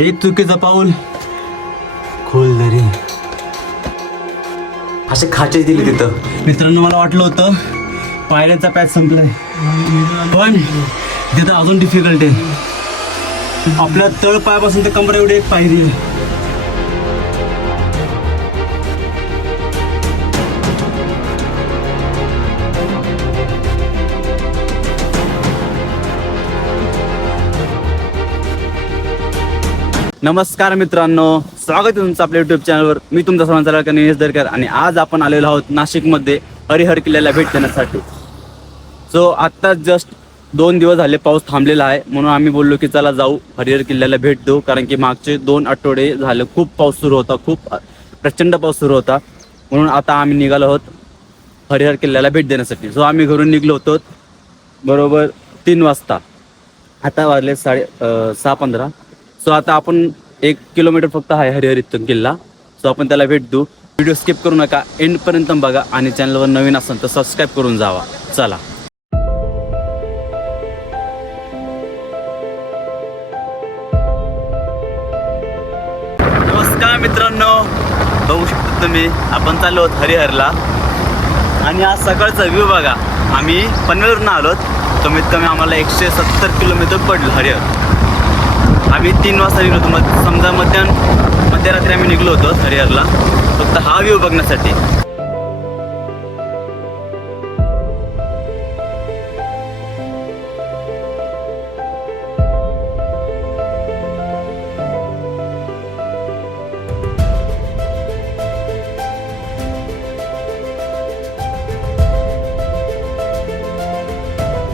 एक चुकीचं पाऊल. खोल दरी. असे खाचे दिले तिथं. मित्रांनो मला वाटलं होतं पायऱ्यांचा पॅच संपलाय. पण तिथं अजून डिफिकल्ट आहे. आपल्या तळ पायापासून ते कमर एवढी एक पायरी आहे. नमस्कार मित्रांनो स्वागत आहे तुमचं आपल्या युट्यूब चॅनलवर मी तुमचा सर्वांचा लाडका निलेश दरकर आणि आज आपण आलेलो आहोत नाशिकमध्ये हरिहर किल्ल्याला भेट देण्यासाठी. सो आत्ता जस्ट दोन दिवस झाले पाऊस थांबलेला आहे. म्हणून आम्ही बोललो की चला जाऊ हरिहर किल्ल्याला भेट देऊ. कारण की मागचे दोन आठवडे झाले खूप पाऊस सुरू होता खूप प्रचंड पाऊस सुरू होता. म्हणून आता आम्ही निघालो आहोत हरिहर किल्ल्याला भेट देण्यासाठी. सो आम्ही घरून निघलो होतो बरोबर तीन वाजता. आता वाजले साडे सहा पंधरा. सो आता आपण एक किलोमीटर फक्त आहे हरिहर किल्ला. सो आपण त्याला भेट देऊ. व्हिडिओ स्किप करू नका. एंडपर्यंत बघा आणि चॅनलवर नवीन असेल तर सबस्क्राईब करून जावा. चला. नमस्कार मित्रांनो. बघू शकता तुम्ही आपण चाललो आहोत हरिहरला. आणि आज सकाळचा व्ह्यू बघा. आम्ही पनवेलवरून आलोत. कमीत कमी आम्हाला एकशे सत्तर किलोमीटर पडलं हरिहर. आम्ही तीन वाजता निघलो होतो. मग समजा मध्यान मध्यरात्री आम्ही निघलो होतो हरिहरला. फक्त हा व्ह्यू बघण्यासाठी.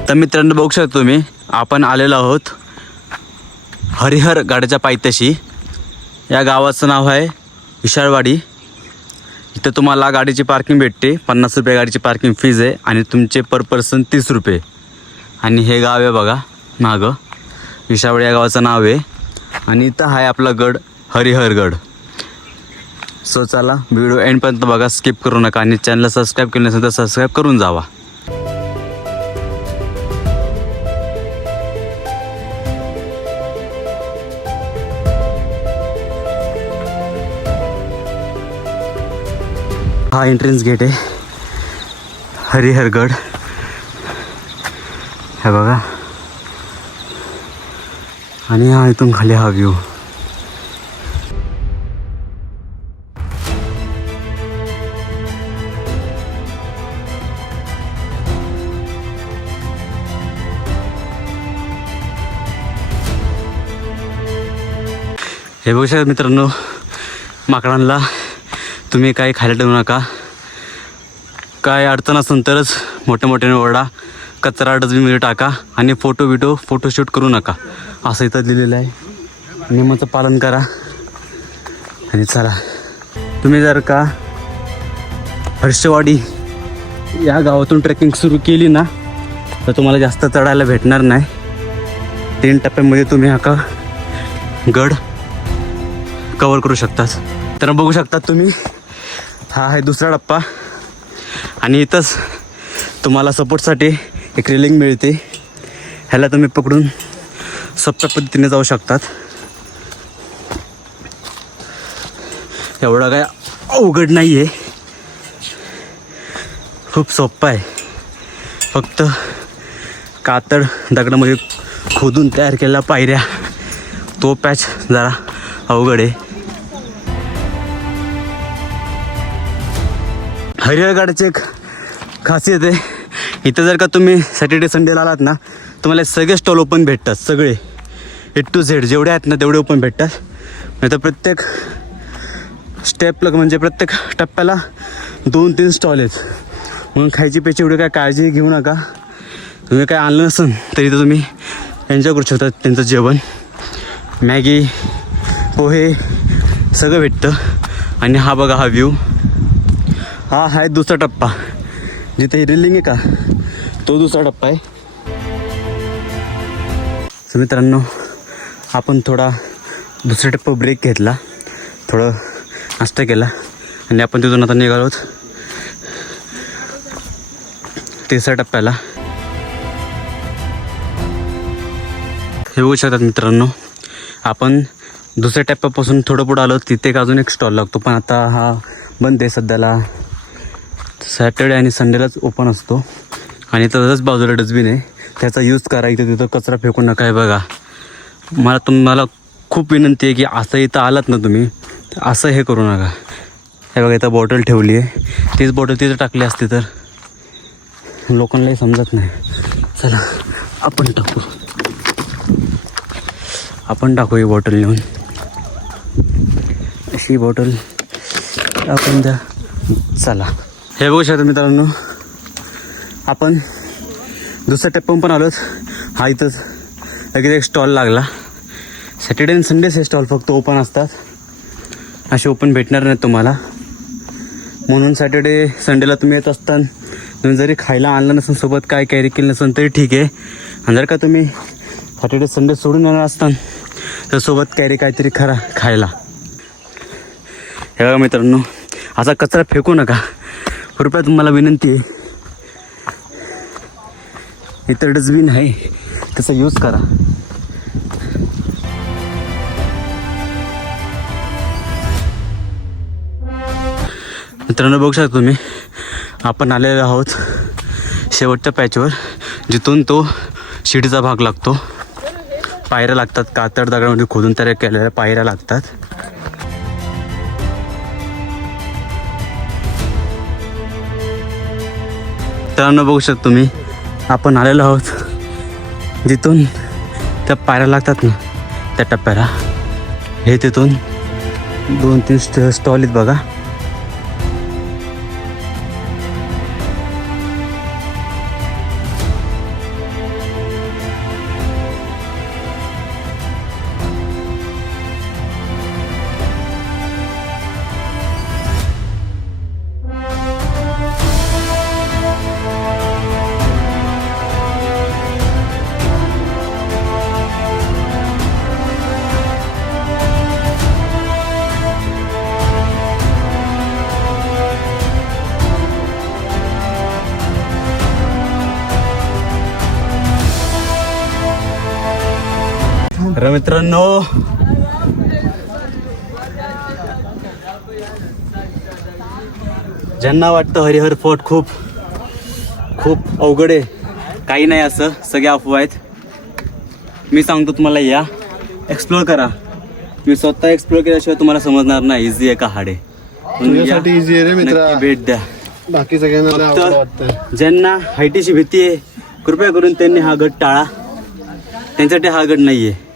तर मित्रांनो बघू शकता तुम्ही आपण आलेलो आहोत हरिहर गाड्याच्या पायथ्याशी. या गावाचं नाव आहे विशाळवाडी. इथं तुम्हाला गाडीची पार्किंग भेटते. पन्नास रुपये गाडीची पार्किंग फीज आहे आणि तुमचे पर पर्सन तीस रुपये. आणि हे गाव आहे बघा मागं. विशाळवाडी या गावाचं नाव आहे. आणि इथं आहे आपला गड हरिहरगड सो चला व्हिडिओ एंडपर्यंत बघा. स्किप करू नका आणि चॅनलला सबस्क्राईब केलं नसेल तर सबस्क्राईब करून जावा. हा एंट्रन्स गेट आहे. हरिहरगड. हे बघा. आणि हा इथून खाली हा व्ह्यू हे बघू शकत मित्रांनो माकडांना तुम्ही काही खायला ठेवू नका. काय अडचण असेल तरच मोठ्या मोठ्याने ओरडा. कचरा डस्टबिनमध्ये टाका आणि फोटो बिटो फोटोशूट करू नका. असं इथं लिहिलेलं आहे. नियमाचं पालन करा. आणि चला. तुम्ही जर का हर्षवाडी या गावातून ट्रेकिंग सुरू केली ना तर तुम्हाला जास्त चढायला भेटणार नाही. तीन टप्प्यामध्ये तुम्ही हा का गड कवर करू शकतात. तर बघू शकता तुम्ही. हा आहे दुसरा टप्पा आणि इथंच तुम्हाला सपोर्टसाठी एक रेलिंग मिळते. ह्याला तुम्ही पकडून सोप्या पद्धतीने जाऊ शकतात. एवढं काय अवघड नाही आहे खूप सोप्पं आहे. फक्त कातड दगडामध्ये खोदून तयार केलेला पायऱ्या तो पॅच जरा अवघड आहे. हरिहरगडाची एक खासियत आहे. इथं जर का तुम्ही सॅटर्डे संडेला आलात ना तुम्हाला सगळे स्टॉल ओपन भेटतात सगळे. ए टू झेड जेवढे आहेत ना तेवढे ओपन भेटतात. नाही तर प्रत्येक स्टेपला म्हणजे प्रत्येक टप्प्याला दोन तीन स्टॉल आहेत. म्हणून खायची प्यायची एवढी काय काळजी घेऊ नका. तुम्ही काय आणलं नसेल तरी तर तुम्ही एन्जॉय करू शकता त्यांचं जेवण. मॅगी पोहे सगळं भेटतं. आणि हा बघा हा व्ह्यू हा आहे दुसरा टप्पा. जिथे ही रिलिंग आहे का तो दुसरा टप्पा आहे. मित्रांनो आपण थोडा दुसरा टप्पा ब्रेक घेतला. थोडं नाश्ता केला आणि आपण तिथून आता निघालो आहोत. तिसऱ्या टप्प्याला. हे होऊ शकतात मित्रांनो आपण दुसऱ्या टप्प्यापासून थोडं पुढं आलो. तिथे एक अजून एक स्टॉल लागतो पण आता हा बंद आहे सध्याला. सॅटर्डे आणि संडेलाच ओपन असतो. आणि तसंच बाजूला डस्टबिन आहे. त्याचा यूज करा इथं तिथं कचरा फेकू नका आहे बघा. मला तुम्हाला खूप विनंती आहे की असं इथं आलात ना तुम्ही असं हे करू नका. हे बघा इथं बॉटल ठेवली आहे. तीच बॉटल तिथं टाकली असती तर लोकांनाही समजत नाही. चला आपण टाकू. आपण टाकू ही बॉटल नेऊन. अशी बॉटल आपण द्या. चला. हे बघू शकता मित्रांनो आपण दुसऱ्या टप्प्यावर पण आलोच हा इथंच लगेच एक स्टॉल लागला. सॅटर्डे आणि संडेच हे स्टॉल फक्त ओपन असतात. असे ओपन भेटणार नाहीत तुम्हाला. म्हणून सॅटर्डे संडेला तुम्ही येत असताना तुम्ही जरी खायला आणलं नसेल सोबत काय कॅरी केलं नसेल तरी ठीक आहे. आणि जर का तुम्ही सॅटर्डे संडे सोडून येणार असताना तर सोबत कॅरी काहीतरी खरा खायला. हे बघा मित्रांनो असा कचरा फेकू नका. कृपया तुम्हाला विनंती आहे. इतर डस्टबिन आहे त्याचा यूज करा. मित्रांनो बघू शकता तुम्ही आपण आलेलो आहोत शेवटच्या पॅचवर जिथून तो शिडीचा भाग लागतो. पायऱ्या लागतात कातड दगडामध्ये खोदून तयार केलेल्या पायऱ्या लागतात. मित्रांनो बघू शकता तुम्ही. आपण आलेलो आहोत. जिथून त्या पायऱ्या लागतात ना त्या टप्प्याला. हे तिथून दोन तीन स्ट स्टॉल आहेत बघा. मित्रांनो. ज्यांना वाटतं हरिहर फोर्ट खूप खूप अवघड आहे. काही नाही असं सगळे अफवा आहेत. मी सांगतो तुम्हाला या. एक्सप्लोअर करा. मी स्वतः एक्सप्लोअर केल्याशिवाय तुम्हाला समजणार नाही इझी आहे का आहे. तुझ्यासाठी easy आहे भेट द्या. बाकी सगळ्यांना ज्यांना हायटीची भीती आहे कृपया करून त्यांनी हा गट टाळा. त्यांच्यासाठी हा गट नाहीये. तुम्ही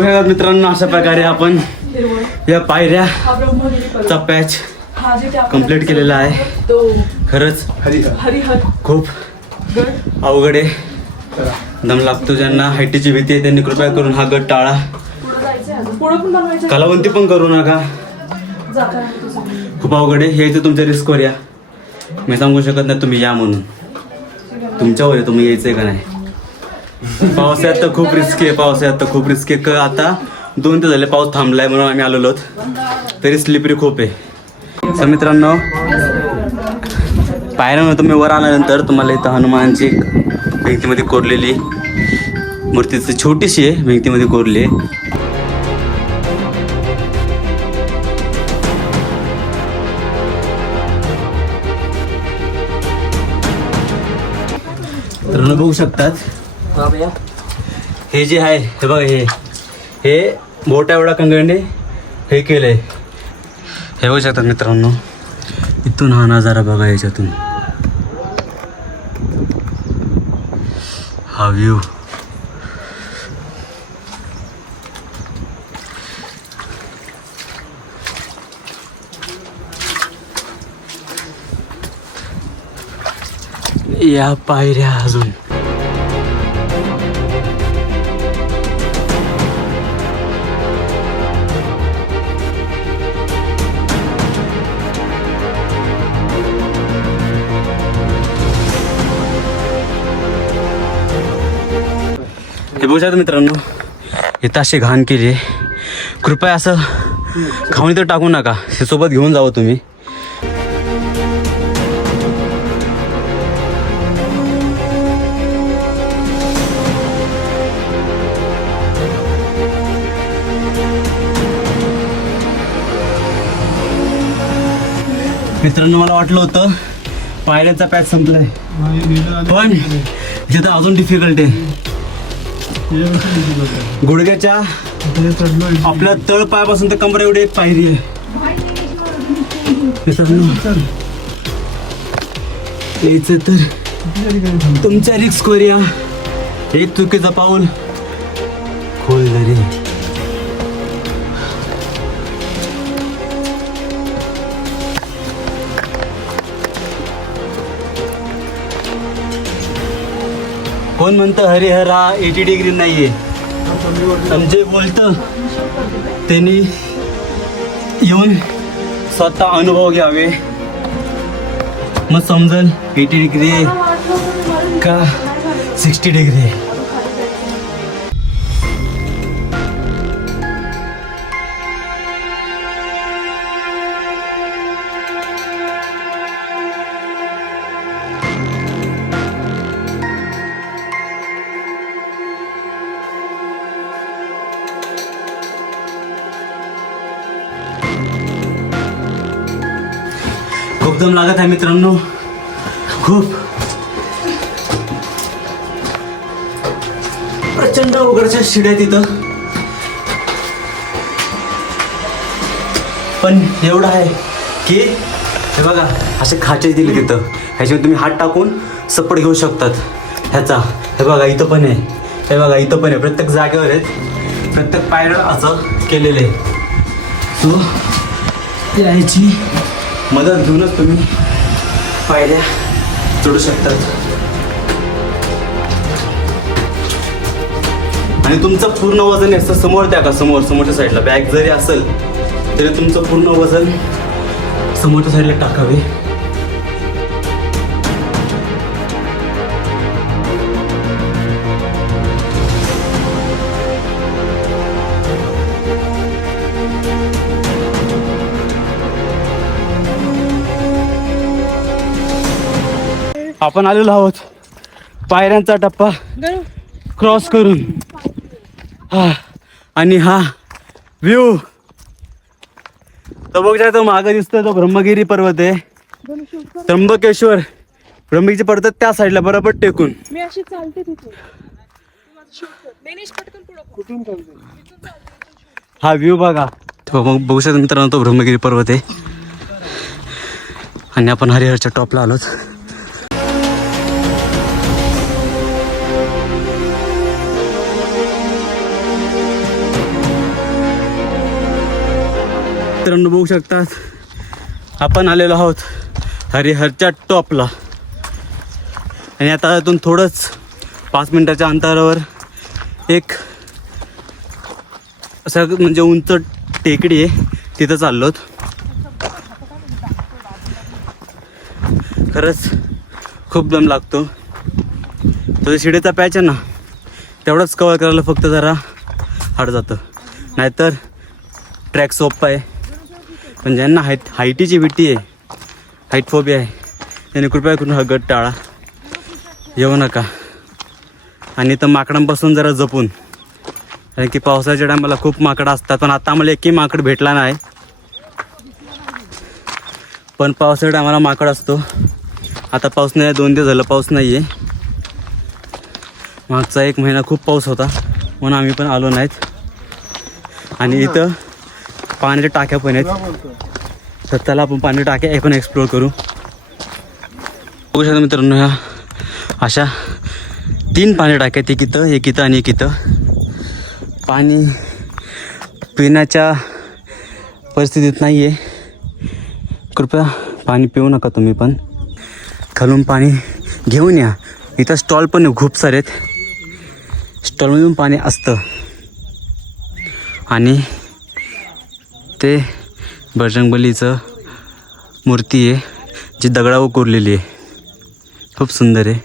बघूया मित्रांनो अशा प्रकारे आपण या पायऱ्या हा ब्रह्मगिरी पर्वत. चा पॅच हा कंप्लीट केलेला आहे. खरंच खूप गड. अवघड आहे. दम लागतो ज्यांना. हायटीची भीती आहे त्यांनी कृपया करून हा गट टाळा. कलावंती पण करू नका. खूप अवघड आहे. यायचं तुमच्या रिस्कवर या. मी सांगू शकत नाही तुम्ही या म्हणून. तुमच्यावर आहे तुम्ही यायचंय का नाही? पावसाळ्यात तर खूप रिस्की आहे पावसाळ्यात तर खूप रिस्की आहे. आता दोन ते झाले पाऊस थांबलाय म्हणून आम्ही आलेलो आहोत. तरी स्लिपरी खूप आहे. सर मित्रांनो पायऱ्यानं तुम्ही वर आल्यानंतर तुम्हाला इथं हनुमानची भिंतीमध्ये कोरलेली मूर्तीची छोटीशी आहे भिंतीमध्ये कोरली आहे. तर बघू शकतात हे जे आहे हे बघा हे. हे मोठ्या एवढा कंगणे हे केलं आहे हे होऊ शकतात मित्रांनो. इथून हा नजारा बघा याच्यातून. हा व्ह्यू या पायऱ्या अजून. बघू शकता मित्रांनो इथं असे घाण केली कृपया असं खाऊन तर टाकू नका. हे सोबत घेऊन जावं तुम्ही. मित्रांनो मला वाटलं होतं पायऱ्याचा पॅच संपलाय. पण जिथं अजून डिफिकल्ट आहे. गुडघ्याच्या आपल्या तळ पायापासून ते कमरा एवढी एक पायरी आहे. यायचं तर तुमच्या रिक्स करूया एक चुकीचं पाऊल. कोण म्हणतं हरिहर एटी डिग्री नाही आणि जे बोलतं त्यांनी येऊन स्वतः अनुभव घ्यावे. मग समजल एटी डिग्री आहे का सिक्स्टी डिग्री आहे. दम लागत आहे मित्रांनो. खूप. प्रचंड उघडच्या शिड्या तिथं. पण एवढं आहे की हे बघा असे खाचे दिले तिथं. ह्याच्यावर तुम्ही हात टाकून सपोर्ट घेऊ शकतात. ह्याचा हे बघा इथं पण आहे. हे बघा इथं पण आहे. प्रत्येक जागेवर आहेत. प्रत्येक पायऱ्या असं केलेलं आहे. सो यायची मदत घेऊनच तुम्ही पायऱ्या चढू शकतात. आणि तुमचं पूर्ण वजन असं समोर द्या का? समोर समोरच्या साईडला बॅग जरी असेल तरी तुमचं पूर्ण वजन समोरच्या साईडला टाकावे. आपण आलेलो आहोत. पायऱ्यांचा टप्पा. क्रॉस करून. हा. आणि हा व्ह्यू तो बघ तो मागं दिसतोय तो ब्रह्मगिरी पर्वत आहे. त्र्यंबकेश्वर. ब्रह्मगिरीचे पर्वत त्या साईडला बरोबर टेकून. मी अशी चालते तिथे. पटकन पुढं हा व्ह्यू बघा. तो बघ- बघू शकता मित्रांनो तो ब्रह्मगिरी पर्वत आहे. आणि आपण हरिहरच्या टॉपला आलोत. मित्रांनो बघू शकतात. आपण आलेलो आहोत हरिहरच्या टॉपला. आणि आता यातून थोडंच पाच मिनटाच्या अंतरावर एक असं म्हणजे उंच टेकडी आहे तिथं चाललोत. खरंच खूप दम लागतो. तो शिडेचा पॅच आहे ना तेवढंच कवर करायला फक्त जरा हाड जातं. नाहीतर ट्रॅक सोपा आहे. पण ज्यांना हाईट हाईटीची भीती आहे हाईट फोबिया आहे त्यांनी कृपया करून हा गट टाळा. येऊ नका. आणि इथं माकडांपासून जरा जपून. कारण की पावसाच्या टायमाला खूप माकडं असतात पण आता आम्हाला एकही माकड भेटला नाही. पण पावसाच्या टायमाला माकड असतो. आता पाऊस नाही दोन दिवस झालं पाऊस नाही आहे मागचा एक महिना खूप पाऊस होता म्हणून आम्ही पण आलो नाहीत. आणि इथं पाण्याच्या टाक्या पण आहेत. तर त्याला आपण पाणी टाक्या हे पण एक्सप्लोर करू. बघू शकता मित्रांनो ह्या अशा तीन पाणी टाक्या एक इथं एक इथं आणि एक इथं. पाणी पिण्याच्या परिस्थितीत नाही आहे कृपया पाणी पिऊ नका तुम्ही पण. खालून पाणी घेऊन या. इथं स्टॉल पण खूप सारे आहेत. स्टॉलमधून पाणी असतं. आणि ते बजरंगबलीचं मूर्ती आहे जी दगडावर कोरलेली आहे. खूप सुंदर आहे.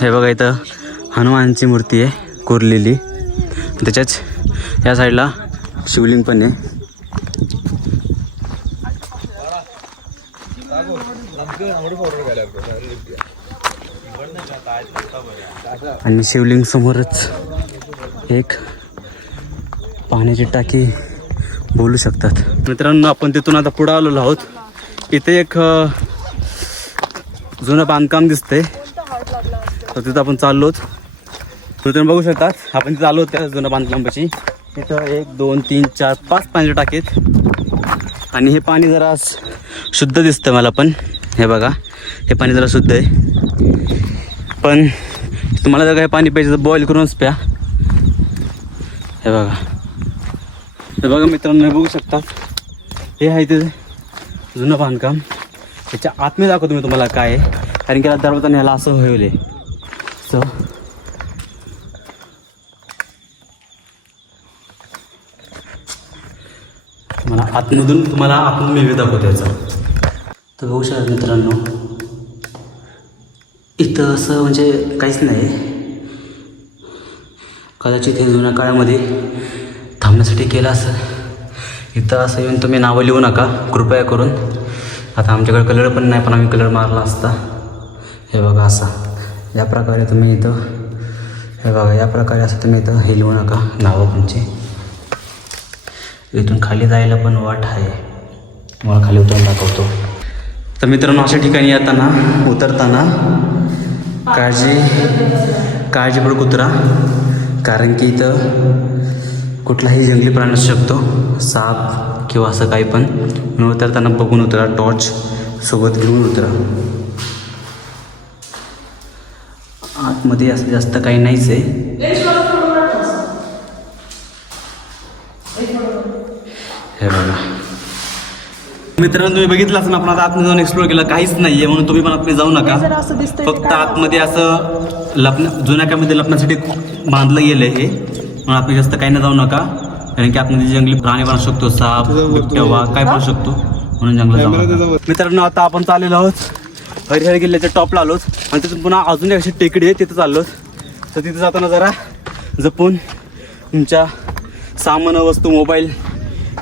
हे बघा इथं हनुमानची मूर्ती आहे कोरलेली. त्याच्याच या साईडला शिवलिंग पण आहे. आणि शिवलिंग समोरच एक पाण्याची टाकी बोलू शकतात. मित्रांनो आपण तिथून आता पुढं आलेलो आहोत. इथे एक जुनं बांधकाम दिसतंय. तर तिथं आपण चाललोच तुम्ही बघू शकतात आपण तिथं आलो त्या जुनं बांधकामाची तिथं एक दोन तीन चार पाच पाणी टाकेत आणि हे पाणी जरा शुद्ध दिसतं मला पण. हे बघा हे पाणी जरा शुद्ध आहे. पण तुम्हाला जर काही पाणी पाहिजे तर बॉईल करूनच प्या. हे बघा. हे बघा मित्रांनो बघू शकता. हे आहे ते जुनं बांधकाम. त्याच्या आतमध्ये दाखवतो मी तुम्हाला काय आहे. कारण की दरवाजा न्यायला असं होईल सो मला आतमधून तुम्हाला आतमधून मी दाखवतो याचा. तर बघू शकता मित्रांनो इथं असं म्हणजे काहीच नाही. कदाचित हे जुन्या काळामध्ये करण्यासाठी केलं असं. इथं असं येऊन तुम्ही नावं लिहू नका कृपया करून. आता आमच्याकडे कलर पण नाही पण आम्ही कलर मारला असता. हे बघा असा. या प्रकारे तुम्ही इथं हे बघा या प्रकारे असं तुम्ही इथं हे लिहू नका नावं तुमची. इथून खाली जायला पण वाट आहे. तुम्हाला खाली उतरून दाखवतो. तर मित्रांनो अशा ठिकाणी येताना उतरताना काळजी काळजीपूर्वक उतरा. कारण की इथं कुठलाही जंगली प्राणी असू शकतो साप किंवा असं काही पण म्हणून उतरताना बघून उतरा टॉर्च सोबत घेऊन उतरा. आतमध्ये असं जास्त काही नाहीच आहे. हे बघा. मित्रांनो तुम्ही बघितलाच ना आपण आता आतमध्ये जाऊन एक्सप्लोर केलं. काहीच नाहीये म्हणून तुम्ही पण आतमध्ये जाऊ नका. फक्त आतमध्ये असं लपण्या जुन्या काळामध्ये लपण्यासाठी बांधलं गेलं हे. म्हणून आतमध्ये जास्त काही नाही जाऊ नका. कारण की आतमध्ये जंगली प्राणी असू शकतो साप बिबट्या वाघ काय असू शकतो. म्हणून जंगलात. मित्रांनो आता आपण चाललेलो आहोत. हरिहर किल्ल्याच्या टॉपला आलोच आणि तिथून पुन्हा अजून एक अशी टेकडी आहे तिथं चाललोच तर तिथं जाताना जरा जपून तुमच्या सामान वस्तू मोबाईल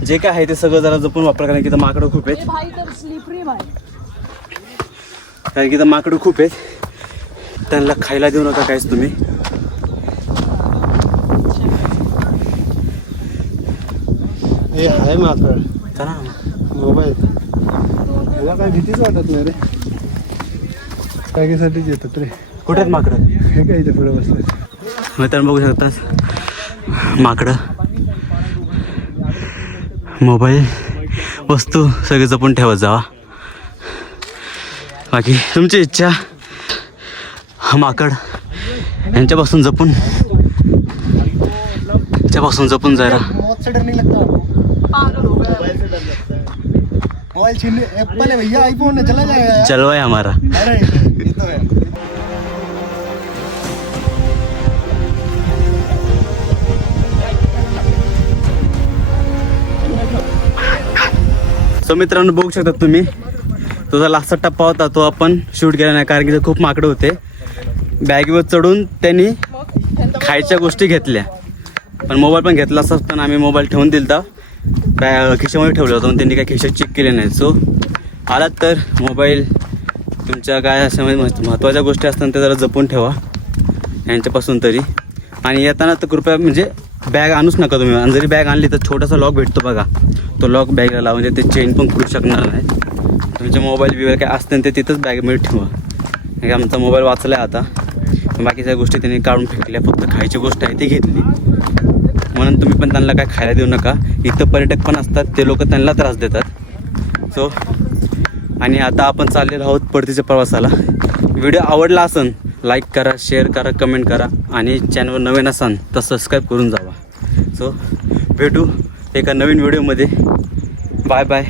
जे काय आहे ते सगळं जरा जपून वापर कारण की इथं माकडं खूप आहेत. ए भाई तर स्लिपरी भाई. कारण की इथं माकडं खूप आहेत. त्यांना खायला देऊ नका काहीच तुम्ही. हे आहे माकड चला ना मोबाईल. त्याला काय भीतीच वाटत नाही रे. टाकीसाठीच येतात रे. कुठे आहेत माकडं? हे काय इथे पुढे बसले मित्रांनो बघू शकतात माकडं. मोबाईल वस्तू सगळे जपून ठेवत जावा. बाकी तुमची इच्छा हा माकड यांच्यापासून जपून यांच्यापासून जपून जायला. पागल हो गया मोबाइल छीन एप्पल है भैया आईफोन है चला जाएगा चलो आहे हमारा। अरे ये तो है। सो मित्रांनो बघू शकता तुम्ही तो जो लास्टचा टप्पा होता तो आपण शूट केला नाही कारण की ते खूप माकडं होते. बॅगीवर चढून त्यांनी खायच्या गोष्टी घेतल्या. पण मोबाईल पण घेतला असताच पण आम्ही मोबाईल ठेवून दिलता. बॅ खिशामध्ये ठेवलं होतं त्यांनी काय खिशात चेक केले नाही सो आलात तर मोबाईल तुमच्या काय अशा म्हणजे महत्त्वाच्या गोष्टी असतात त्या जरा जपून ठेवा यांच्यापासून तरी. आणि येताना तर कृपया म्हणजे बॅग आणूच नका तुम्ही. आणि जरी बॅग आणली तर छोटासा लॉक भेटतो बघा. तो लॉक बॅगला लावून म्हणजे ते चेन पण खुलू शकणार नाही. तुमचे मोबाईल बिबाईल काय असते ते तिथंच बॅगमध्ये ठेवा. आमचा मोबाईल वाचला आहे आता. बाकीच्या गोष्टी त्यांनी काढून फेकल्या. फक्त खायची गोष्ट आहे ती घेतली. म्हणून तुम्ही पण त्यांना काय खायला देऊ नका. इथं पर्यटक पण असतात ते लोक त्यांना त्रास देतात. सो आणि आता आपण चाललेलो आहोत परतीच्या प्रवासाला. व्हिडिओ आवडला असन लाईक करा शेअर करा कमेंट करा आणि चॅनल नवीन असाल तर सबस्क्राईब करून जावा. सो भेटू एका नवीन व्हिडिओमध्ये. Bye bye